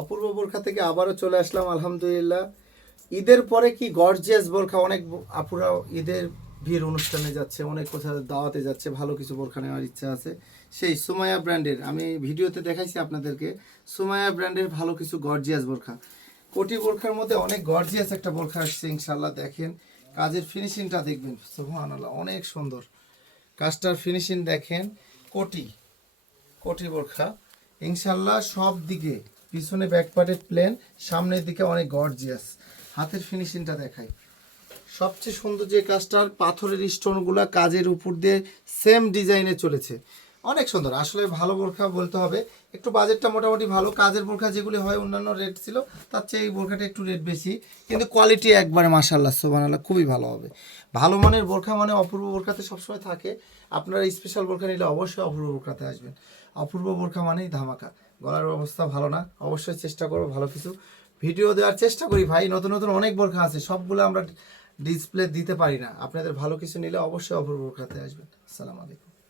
অপূর্ব বোরখা থেকে আবারও চলে আসলাম আলহামদুলিল্লাহ। ঈদের পরে কি গর্জিয়াস বোরখা, অনেক আপুরা ঈদের বিয়ের অনুষ্ঠানে যাচ্ছে, অনেক কোথাও দাওয়াতে যাচ্ছে, ভালো কিছু বোরখা নেওয়ার ইচ্ছা আছে। সেই সুমাইয়া ব্র্যান্ডের আমি ভিডিওতে দেখাইছি আপনাদেরকে, সুমাইয়া ব্র্যান্ডের ভালো কিছু গর্জিয়াস বোরখা। কোটি বোরখার মধ্যে অনেক গর্জিয়াস একটা বোরখা আসছে ইনশাল্লাহ। দেখেন কাজের ফিনিশিংটা দেখবেন, সুবহানাল্লাহ অনেক সুন্দর কাজটার ফিনিশিং দেখেন। কোটি কোটি বোরখা ইনশাল্লাহ, সব দিকে পিছনে ব্যাক পার্টের প্লেন, সামনের দিকে অনেক গর্জিয়াস। হাতের ফিনিশিংটা দেখাই, সবচেয়ে সুন্দর যে কাজটার পাথরের স্টোনগুলা কাজের উপর দিয়ে সেম ডিজাইনে চলেছে, অনেক সুন্দর। আসলে ভালো বোরখা বলতে হবে, একটু বাজেটটা মোটামুটি ভালো। কাজের বোরখা যেগুলি হয় অন্যান্য রেট ছিল, তার চেয়ে এই বোরখাটা একটু রেট বেশি, কিন্তু কোয়ালিটি একবারে মাশাআল্লাহ সুবহানাল্লাহ খুবই ভালো হবে। ভালো মানের বোরখা মানে অপূর্ব বোরখাতে সবসময় থাকে। আপনারা স্পেশাল বোরখা নিলে অবশ্যই অপূর্ব বোরখাতে আসবেন। অপূর্ব বোরখা মানেই ধামাকা। গলার অবস্থা ভালো না, অবশ্যই চেষ্টা করবো ভালো কিছু ভিডিও দেওয়ার চেষ্টা করি ভাই। নতুন নতুন অনেক বোরখা আছে, সবগুলো আমরা ডিসপ্লে দিতে পারি না। আপনাদের ভালো কিছু নিলে অবশ্যই অপূর্ব বোরখাতে আসবেন। আসসালামু আলাইকুম।